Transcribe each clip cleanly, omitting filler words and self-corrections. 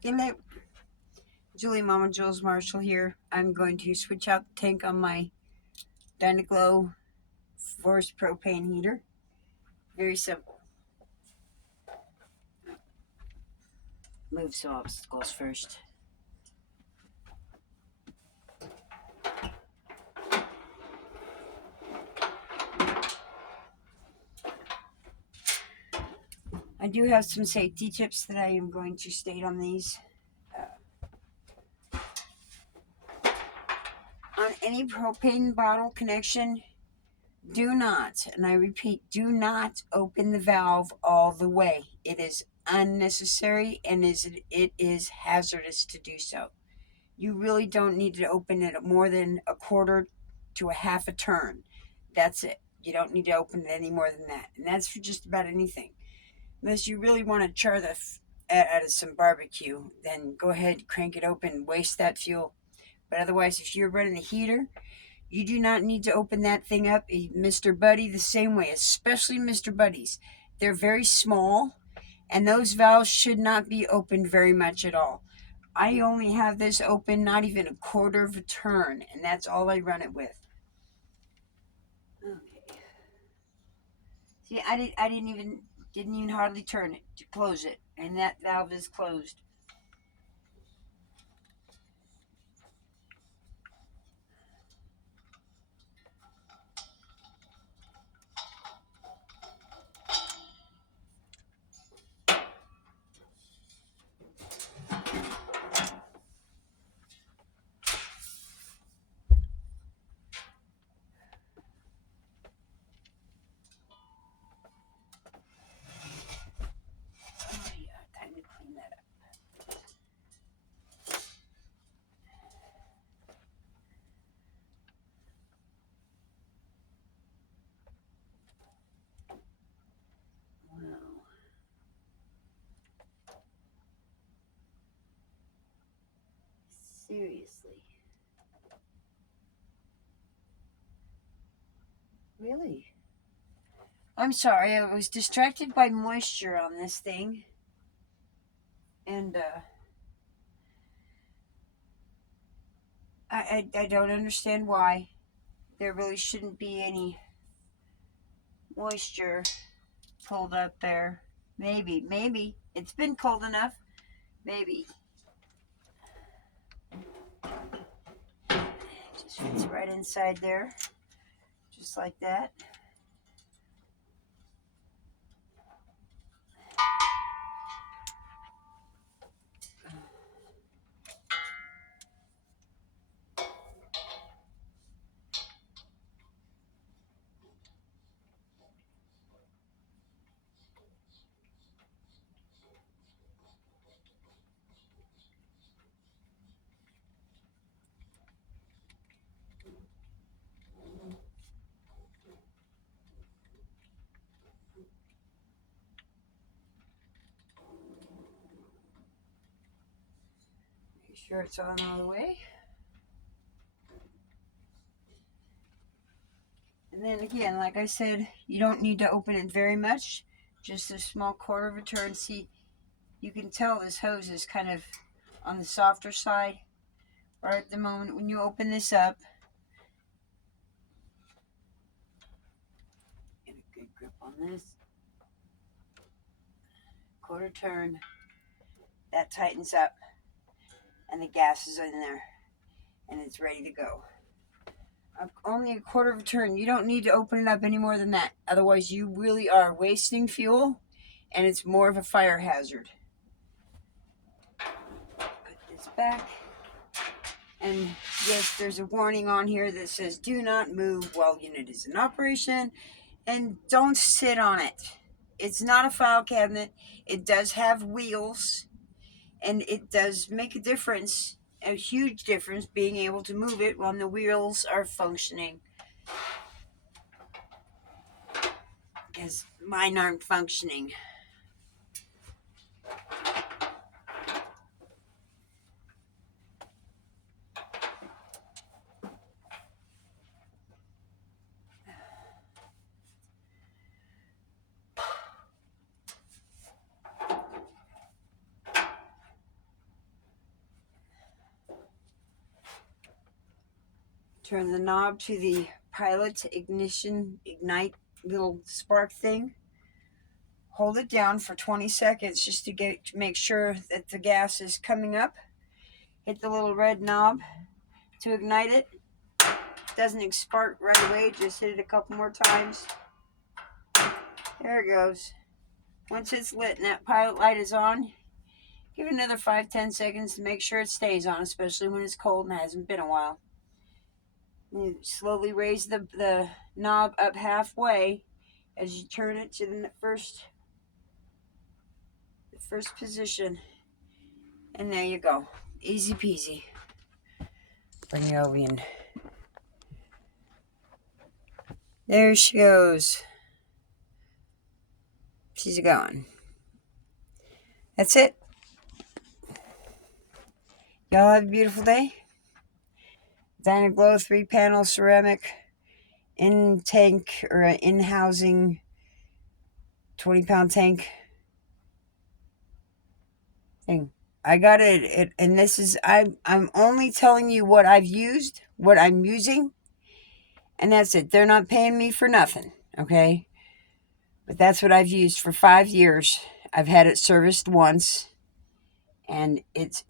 Hello, Julie Mama Jules Marshall here. I'm going to switch out the tank on my Dynaglow forced propane heater. Very simple. Move some obstacles first. I do have some safety tips that I am going to state on these. On any propane bottle connection, do not, and I repeat, do not open the valve all the way. It is unnecessary and it is hazardous to do so. You really don't need to open it more than a quarter to a half a turn. That's it. You don't need to open it any more than that. And that's for just about anything. Unless you really want to char the out of some barbecue, then go ahead, crank it open, waste that fuel. But otherwise, if you're running a heater, you do not need to open that thing up. Mr. Buddy, the same way, especially Mr. Buddies. They're very small, and those valves should not be opened very much at all. I only have this open not even a quarter of a turn, and that's all I run it with. Okay. See, I didn't even hardly turn it to close it, and that valve is closed. Oh yeah, time to clean that up. Wow. Seriously. Really? I'm sorry, I was distracted by moisture on this thing. And I don't understand why. There really shouldn't be any moisture pulled up there. Maybe. It's been cold enough. Maybe. Just fits right inside there. Just like that. Make sure it's on all the way. And then again, like I said, you don't need to open it very much. Just a small quarter of a turn. See, you can tell this hose is kind of on the softer side. Right at the moment when you open this up. Get a good grip on this. Quarter turn. That tightens up. And the gas is in there. And it's ready to go. Only a quarter of a turn. You don't need to open it up any more than that. Otherwise, you really are wasting fuel, and it's more of a fire hazard. Put this back. And yes, there's a warning on here that says do not move while unit is in operation, and don't sit on it. It's not a file cabinet. It does have wheels, and it does make a difference, a huge difference, being able to move it when the wheels are functioning. Because mine aren't functioning. Turn the knob to the pilot ignition ignite little spark thing. Hold it down for 20 seconds just to make sure that the gas is coming up. Hit the little red knob to ignite it. Doesn't spark right away, just hit it a couple more times. There it goes. Once it's lit and that pilot light is on, give it another 5-10 seconds to make sure it stays on, especially when it's cold and hasn't been a while. You slowly raise the knob up halfway as you turn it to the first position. And there you go. Easy peasy. Bring it over in. There she goes. She's gone. That's it. Y'all have a beautiful day. Dynaglow 3-panel ceramic in-tank or in-housing 20-pound tank thing. I got it, and this is I'm only telling you what I've used, what I'm using, and that's it. They're not paying me for nothing, okay? But that's what I've used for 5 years. I've had it serviced once, and it's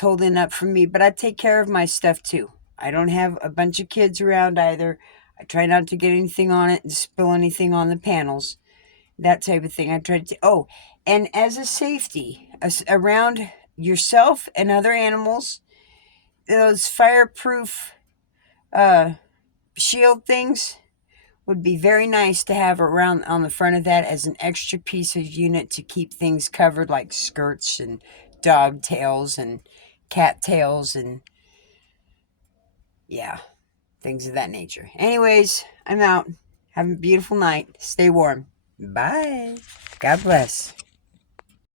holding up for me. But I take care of my stuff too. I don't have a bunch of kids around either. I try not to get anything on it and spill anything on the panels, that type of thing. I try to. Oh, and as a safety around yourself and other animals, those fireproof shield things would be very nice to have around on the front of that as an extra piece of unit to keep things covered, like skirts and dog tails and cat tails and yeah, things of that nature. Anyways, I'm out. Have a beautiful night. Stay warm. Bye. God bless.